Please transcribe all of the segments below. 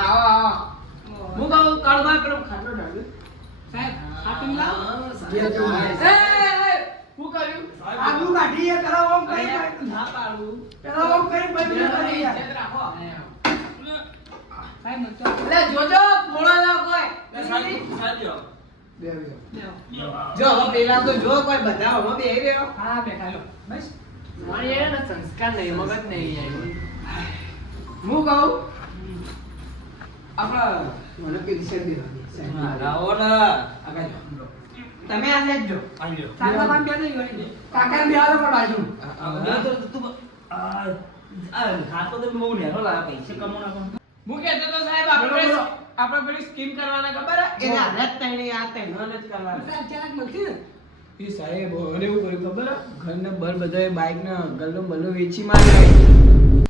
આવો આવો હું કહું કાળમાં પેલો ખાટલો ઢાળ્યો સાહેબ ખાટલો લાવો હું કર્યું આગુ કાઢી એ પેલા ઓમ કરી ના પાડું પેલા ઓમ કરી બંધ કરી યાર રાખો સાહેબ મત લે જોજો પોળા ના કોઈ જો હવે પેલા તો જો કોઈ બધા હવે બેહી રહ્યો હા બેઠા લો બસ મારી એ સંસ્કાર નહીં મગજ નહીં યાર હું કહું આપણા મને પેલી શેર દેવાની રાવો ને આગળ જો તમે આ લેજ જો આલ્યો કાકા બાન બે નહીં ગણી કાકા બે આલો પણ બાજુ હવે તો તું આ ખાતો તો બહુ નેરો લાગે પૈસા કમાવના પણ હું કહેતો તો સાહેબ આપણે પેલી સ્કીમ કરવાના ખબર હે એને હાલત તણી આ તણી જ કરવાના ચાલક મળતી ને એ સાહેબ અને એવું કર્યું ખબર હે ઘરને બર બધાએ બાઈક ને ગલ્લો બલ્લો વેચી માર્યા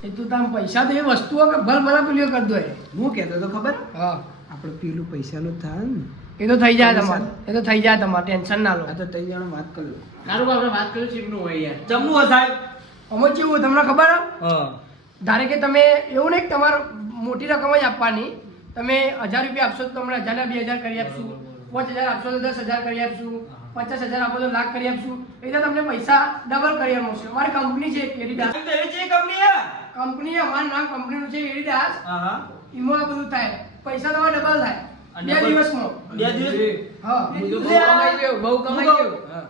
એ તો તામ પૈસા તો એ વસ્તુઓ કે ભલ ભલા પેલીઓ કર દો હું કહેતો તો ખબર હા આપણે પેલું પૈસાનું થાય ને એ તો થઈ જાય તમારે એ તો થઈ જાય તમારે ટેન્શન ના લો આ તો તઈ જણ વાત કરી લો તારું આપણે વાત કર્યું ચીમનું હોય યાર જમનું હોય સાહેબ અમે કેવું તમને ખબર હે હા ધારે કે તમે એવું નહીં કે તમારે મોટી રકમ જ આપવાની તમે 1000 રૂપિયા આપશો તો તમને 1000 ના 2000 કરી આપશું 5000 આપશો તો 10000 કરી આપશું 50000 આપો તો લાખ કરી આપશું એ રીતે તમને પૈસા ડબલ કરી આપશું અમારી કંપની છે એડીદાસ એ છે કંપની હે કંપની અમારું નામ કંપનીનું છે એડીદાસ હા હા એમાં આ બધું થાય પૈસા તમારે ડબલ થાય અને 2 દિવસમાં 2 દિવસ હા હું તો બહુ કમાઈ ગયો બહુ કમાઈ ગયો હા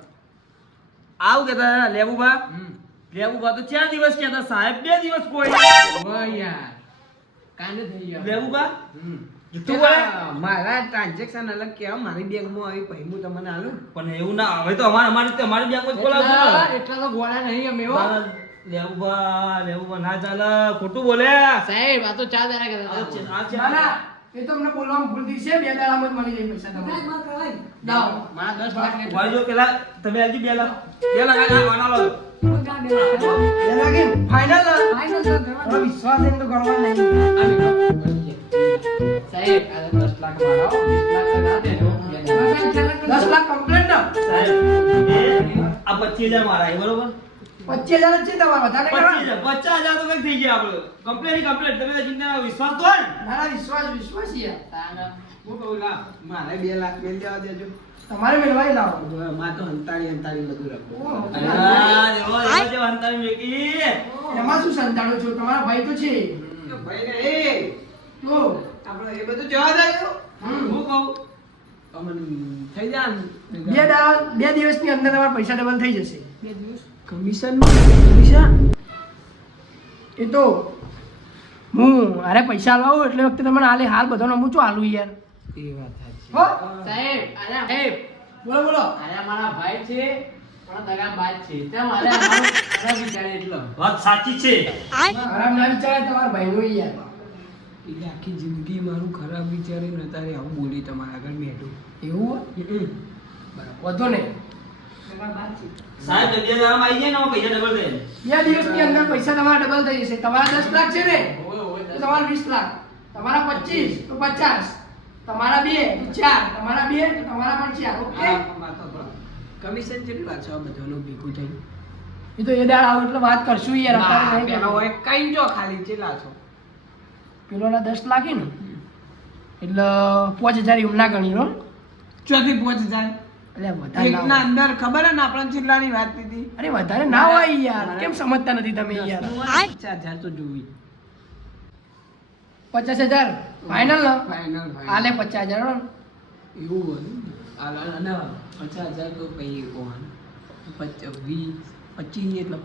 આવું કેતા લેબુબા લેબુબા તો 4 દિવસ કેતા સાહેબ 2 દિવસ કોઈ વાહ યાર કાંડ થઈ ગયો લેબુબા તું બોલે મારા ટ્રાન્ઝેક્શન અલગ કેવા મારી બેંકમાં આવી પછી હું તમને આલું પણ એવું ના હવે તો અમારી બેંકમાં જ ખોલાવજો એટલા તો ગોળા નહીં અમે હો લેબુબા ના ચાલે ખોટું બોલે સાહેબ આ તો ચા દારા આ છે ના ના એ તો અમને બોલવામાં ભૂલ થઈ છે 2 દાડામાં જ મળી જાય પૈસા તમારે દાવ મારા 10 લાખ ને વાજો પેલા તમે આલજી 2 લાખ 2 લાખ આ વાના લો ફાઇનલ વિશ્વાસ એમ તો ગણવા નહીં સાહેબ આ 10 લાખ મારા 20 લાખ ના દેજો 10 લાખ કમ્પ્લીટ ને સાહેબ આ 25000 મારા છે બરોબર 25000 જ છે તમારા વધારે કરવા 25000 તો કઈ થઈ ગયા આપણે કમ્પ્લીટ તમે ચિંતા વિશ્વાસ તો હોય ને ના ના વિશ્વાસ યાર હું કહું લા મારે 2 લાખ મેલ દેવા દેજો તમારે મેળવાઈ લાવો માં તો હંતાળી બધું રાખો આ જો અંતર મેકી એમાં શું સંતાડો છો તમારા ભાઈ તો છે ભાઈ ને એ તો આપણે એ બધું જવા દેજો હમ. હું કહું અમન થઈ જા બે દિવસની અંદર તમારા પૈસા ડબલ થઈ જશે કમિશન એ તો હું અરે પૈસા લાવું એટલે વખતે તમને હાલે હાલ બધાનો હું શું હાલું યાર એ વાત સાચી હો સાહેબ સાહેબ બોલો બોલો અરે મારા ભાઈ છે પણ દગા બાદ છે તેમ અરે અમારો ખરાબ વિચાર એટલો વાત સાચી છે ખરાબ ના વિચારે તમારા ભાઈનું યાર એટલે આખી જિંદગી મારું ખરાબ વિચારે ને તારે આવું બોલી તમારા આગળ બેઠું એવું હોય? બરાબર વધુ નહીં સાહેબ 2 દાડામાં આવી જાય ને પૈસા ડબલ દે 2 દિવસની અંદર પૈસા તમારા ડબલ થઈ જશે તમારા 10 લાખ છે ને તો તમારા 20 લાખ તમારા 25 તો 50 તમારા 2 તો 4 તમારા 2 તો તમારા પણ 4 ઓકે કમિશન કેટલું લાગશે આ બધાનું ભેગું થઈ એ તો એ દાડ આવો એટલે વાત કરશું યાર અત્યારે નહીં પેલો કરવું. હોય કઈ જો ખાલી કેટલા છો પેલોના 10 લાખ હે ને એટલે 5000 એવું ના ગણી લો ચોથી 5000 એટલે વધારે એક ના ના હોય. અંદર ખબર હે ને આપણે છેલ્લાની વાત હતી અરે વધારે ના હોય યાર કેમ સમજતા નથી તમે યાર 5000 તો જોવી 50000 ફાઇનલ ને ફાઇનલ આલે 50000 હો. એવું હોય અને 50000 તો પૈ કોણ 25 એટલે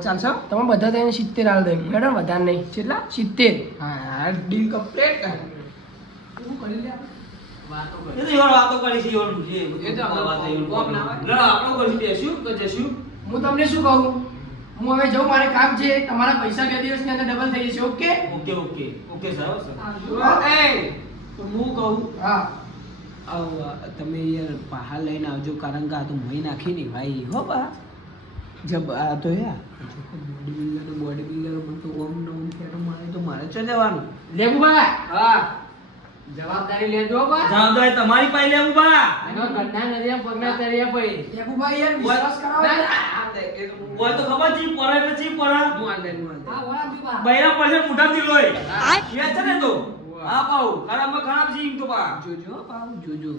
ચાલશો તમે બધા થઈને 70 આલ દે મેડમ વધારે નહીં કેટલા 70 હા ડીલ કમ્પ્લીટ શું કરી લે વાતો એ તો ઈવન વાતો કરી છે ઈવન છે એ તો આપણે વાત ઈવન કોમ ના હોય. ના આપણો કરી દેશું કે જશું હું તમને શું કહું હું હવે જાઉં મારે કામ છે તમારા પૈસા 2 દિવસની અંદર ડબલ થઈ જશે ઓકે ઓકે સર એ તો હું કહું હા તમે યાર પહાડ લઈને આવજો કારણ કે આ તો મહી નાખી નહીં ભાઈ હો બા જબ આ તો યાર બોડી બિલ્ડર મને તો ઓમ નો ઓમ ફેટો મારે તો મારે ચા જવાનું લેબુબા હા જવાબદારી લેજો બા. જવાબદારી તમારી પાસે લેવું બા. એનો ઘરના નરિયા પગના તળિયા પડી. લેબુભાઈ યાર વિશ્વાસ કરાવો. ના, ના, આ દે, એ તો હું- હોય તો ખબર ચી પડે એટલે ચી પડે. હું આ દે, હું આ દે. હા વળા બી બા. બૈરા પડશે મોઢામાંથી લોહી. યાદ છે ને તો? હા પાઉ. ખરાબમાં ખરાબ છે એમ તો બા. જોજો પાવ, જોજો.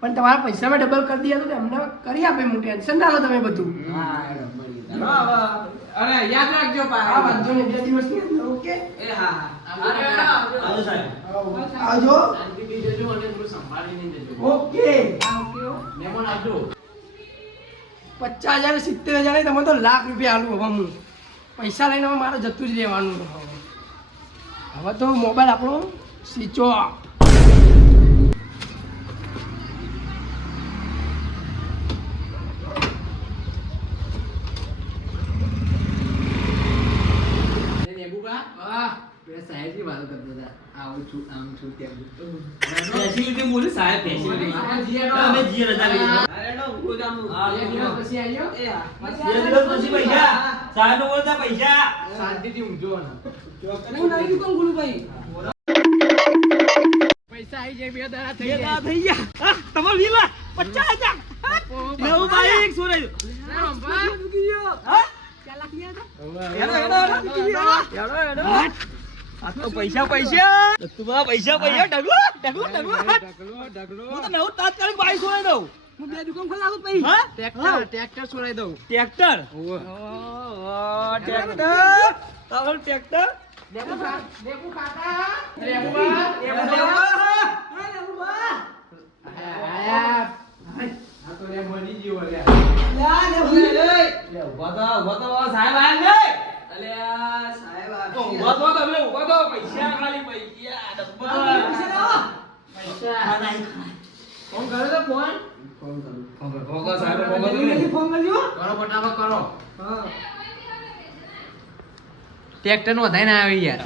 પણ તમારા પૈસામાં ડબલ કરી દીધા તો એમને કરી આપે હું ટેન્શન ના લો તમે બધું. હા, હેડો, મળી ગયા. હા, બા. અરે યાદ રાખજો હા પા. વાંધો નહીં 2 દિવસની અંદર ઓકે. એ હા, હા. અરે, આવજો. આવજો સાહેબ. આવજો. શાંતિથી જજો અને થોડું સંભાળીને જજો. ઓકે. મહેમાન આવજો. 50,000 70,000 તમે તો લાખ રૂપિયા આલું હવે હું પૈસા લઈને હવે મારે જતું જ રહેવાનું હવે તો મોબાઈલ આપણો સ્વિચ ઓફ. એ લેબુબા, પેલા સાહેબની વાતો કરતા હતા. આવું છું, આમ છું, તેમ છું. ફેસિલિટી બોલી સાહેબ ફેસિલિટી. હા, જીએ નો. અમે જીએ રજા લઈ લીધો. અરે હેડો, હું જામું. હા, બે દિવસ પછી આવ્યો. એ હા. બે દિવસ પછી પૈસા. સાહેબ બોલતા પૈસા. શાંતિથી ઊંઘજો ને. હું નહીં દુકાન ખોલું ભાઈ. પૈસા આવી જાય, 2 દાડા થઈ બે જાય. દાડા થઈ ગયા. હા, તમારો વીમા 50,000. નવું બાઈક સોરાયું. ના, રંભા. હા? હવે, હેડો, હવે, હેડો, હવે, હેડો. હવે. હેડો, હેડો. આ તો પૈસા દત્તુભા, પૈસા ઢગલો. હું તો નવું તાત્કાલિક બાઈક સોરાઈ દઉં. હું બે દુકાન ખોલાવું પછી. હા? ટ્રેક્ટર છોડાઈ દઉં. ટ્રેક્ટર. ઓહો, ટ્રેક્ટર. તારું ટ્રેક્ટર. લેબુ કાકા. લેબુભા. આયા. આ તો રે બની ગયો રે. ઉભા થો, સાહેબ આયા ને? અલ્યા, સાહેબ આ ઉભા થો તમે, ઉભા થો. પૈસા ખાલી પૈસા. ડબ્બા. પૈસા. ફોન કર્યો તો ફોન. ભોગો સાહેબ, ભોગો તમે. ફોન કરજો. કરો ફટાફટ કરો. હા. ટ્રેક્ટર નું વધાઈ ના આવી યાર.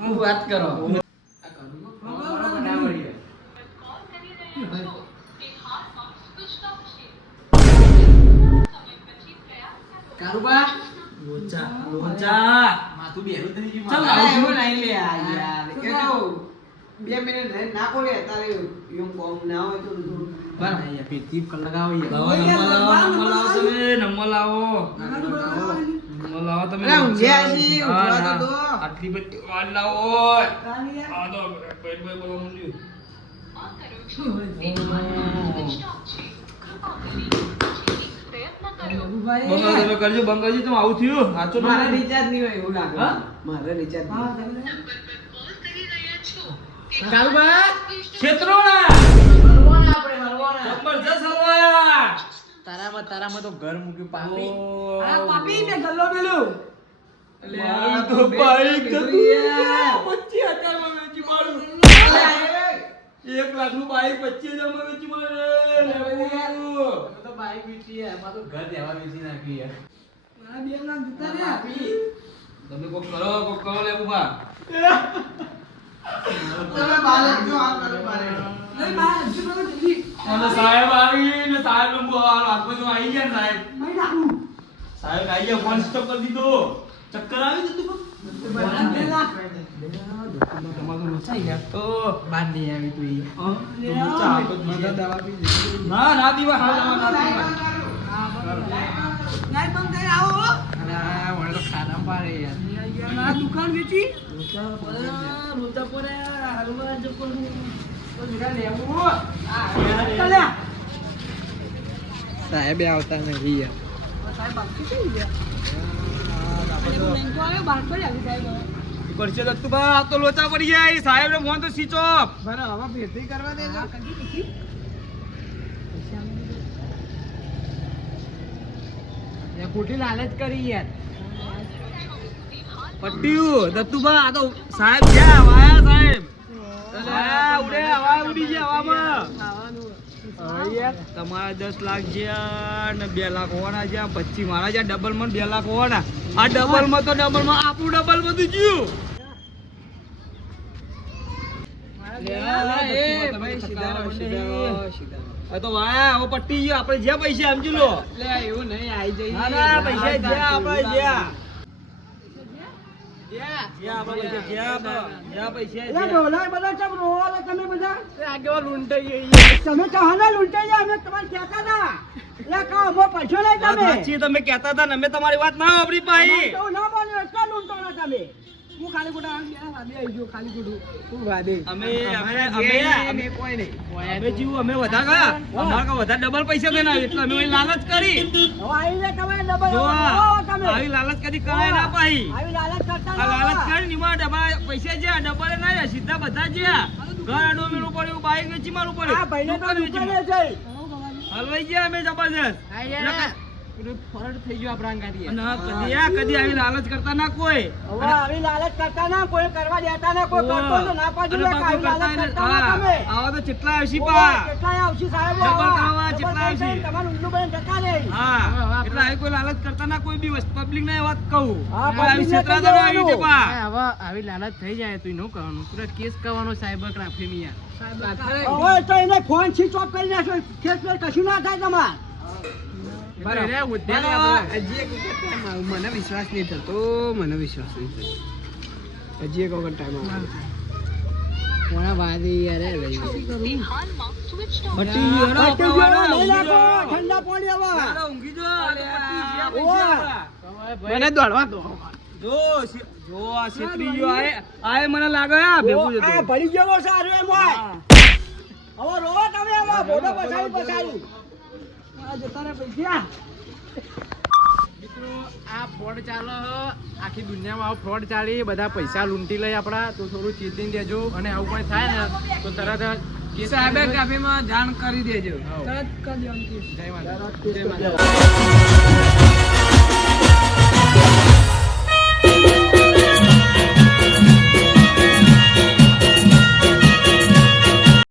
હું વાત કરો. કારુબા, લોચા. માથું બેરું થઈ ગયું. ચાલ, અરે, આવું એવું નહીં લે આ યાર. એ તો 2 મિનિટ રહીને નાખો લે તારે yung કોમ ના હોય તો બરાબર યાર, પેટી કલ લગાવો યાર. નંબર લાવો તમે, નંબર લાવો. નંબર લાવો તમે. અરે, ઊંઘ્યા છીએ, હા, ઊંઘવા તો ના. દો. આટલી બધી વાર લાવો. આ તો પેટ ભાઈ બોલવા માંડ્યું. બંધ તમે કરજો, બંધ કરજો. તમે આવું થયું સાચો મારે રિચાર્જ નહીં હોય એવું લાગે. હા? મારે રિચાર્જ નહીં. કારુબા, ક્ષેત્રોના હલવાના આપણે હલવાના. જબરજસ્ત હલવા. તારામાં તો ઘર મૂક્યું પાપી. આ પાપી ને ગલ્લો મેલું. મારું તો બાઈક જતું યાર. 25,000 માં વેચી મારું. 1 લાખ નું બાઈક 25,000 માં વેચી મારે. અમે તો બાઈક વેચી યાર, એમાં તો ઘર દેવા વેચી નાખ્યું યાર. મારા 2 લાખ જતા રહ્યા. તમે કોક કરો લેબુભા. તમે બહાર જ જો, આ કરો બહાર જ. નહીં, બહાર હજુ તમે જલ્દી. અને સાહેબ આવીને સાહેબ નું હાથમાં જો આવી ગયા ને સાહેબ. નહીં નાખું. સાહેબ આવી ગયા, ફોન સ્ટોપ કરી દીધો. ચક્કર આવી દીધું. મારા 2 લાખ. તમારું મચાઈ ગયા તો. બાર નહીં આવી તું ઈ. હા? તો મચા આપો જ જોઈએ. ના પીવા, હા, ના પીવા. લાઈટ બંધ કરી આવો હો. અરે આ વળે તો ખાના પાડે યાર. મારા દુકાન વેચી. ચાલ્યા. સાહેબે આવતા નથી યાર. સાહેબ બાકી થઈ ગયા. એવું બેંકો આવ્યો, બહાર પડી આવી સાહેબ. કરશે દત્તુભા, આ તો લોચા પડી ગયા. સાહેબ ને ફોન તો સ્વિચ ઓફ. બરાબર, હવે ભેટી કરવા દે. હા, કરી દીધી. એ ખોટી લાલચ કરી યાર. પટ્યું દત્તુભા, આ તો સાહેબ ગયા, વાયા સાહેબ. વાયા ઉડે, હવા ઉડી ગયા હવામાં. હવે યાર તમારા 10 લાખ જ્યાં ને 2 લાખ હોવાના જ્યાં 25 મારા જ્યાં ડબલ માં 2 લાખ હોવાના. આ ડબલ માં તો ડબલ માં આપણું ડબલ બધું ગયું. હવે તો વાયા, હવે પટ્ટી ગયું. આપણે જ્યાં પૈસા સમજી લો. એવું નહીં આવી જઈ. ના ના, પૈસા જ્યાં આપણે જ્યાં. Yeah. જ્યાં પૈસા જ્યાં પૈસા એટલે ડોલા બધા ચમ રોવો છો તમે બધા? આગળ લૂંટાઈ ગઈ તમે કહાના લૂંટાઈ ગયા? અમે તમારે કહેતા હતા. એટલે કહો, અમે પૈસો નહીં વાત તમે. સાચી તમે કહેતા હતા ને અમે તમારી વાત ના વાપરી પાઈ. તો ના બોલ્યો, એટલા લૂંટો ના તમે. હું ખાલી ખોટા વાદે આવી ગયો, ખાલી ખોટું. શું વાદે? અમે જીવું અમે વધારે ગયા અમારા કા વધારે ડબલ પૈસા દેના એટલે અમે ઓલી લાલચ કરી. હવે આવી જાય તમે ડબલ જો આવો તમે. આવી લાલચ કદી કરાય ના પાઈ. આવી લાલચ કરતા આ ના લાલચ આવો. કરી નિમા ડબલ પૈસા જ્યાં ડબલ ના રહ્યા, સીધા બધા જ્યાં ઘર આડું મેલું પડ્યું, બાઈક વેચી મારું આ પડ્યું, ભાઈને તો દુકાન વેચી દુકાને મારું. જઈ. હલવાઈ ગયા અમે જબરજસ્ત. ફરડ થઈ ગયો આપણા ગાડી અને કદી આવી લાલચ કરતા ના કોઈ. હવે આવી લાલચ કરતા ના, કોઈ કરવા દેતા ના, કોઈ કરતો તો ના પાડજો. અને લે, આવી બાપુ લાલચ કરતા કરતા ના તમે. આવા તો કેટલા આવશી ઓય, પા. કેટલાય આવશે સાહેબો, ડબલ આવા. કરવા ડબલ કેટલા કરીને આવશે? તમારું ઉલ્લુ બનીને જતા રહે. હા એટલે આવી કોઈ લાલચ કરતા ના કોઈ બી પબ્લિક ને વાત કહું. હા, કોઈ આવી public ને ક્ષેત્રાધાર કહી આવી છે દેવાનું. પા. હવે આવી લાલચ થઈ જાય તો નું કરવાનું પૂરા કેસ કરવાનો સાયબર ક્રાઇમ યાર હવે તો એને ફોન સ્વિચ ઓફ કરી નાખો. કેસ બેસ કશું ના થાય તમારે. મને વિશ્વાસ નહીં થતો, મને વિશ્વાસ નહીં થતો. હજી એક વખત ટાઈમ કોના વાદી યાર લઈ બટી ગયો ને પટી આપણો ગયો, વાળો, નહીં ઊંઘી લાગો. ગયો. ઠંડા પાણી આવા. વાળો ઊંઘી ગયો. અને પટી ગયા ઓય. પૈસા આપણા. મને દોડવા દો. જો આ છેતરી ગયો આએ મને લાગે આ ભેગું આ જતો. ભરી ગયેલો સારું એમ હોય. હા. હવે રોવો તમે, હવે ભોડો પછાડી. આ જતા રે પૈસા. મિત્રો આ ફ્રોડ ચાલે હ. આખી દુનિયામાં આવો ફ્રોડ ચાલી બધા પૈસા લૂંટી લઈ આપણા તો થોડું ચેતીને દેજો અને આવું કોઈ થાય ને તો તરત જ સાયબર કાફેમાં જાણ કરી દેજો. જય માતા જય માતા.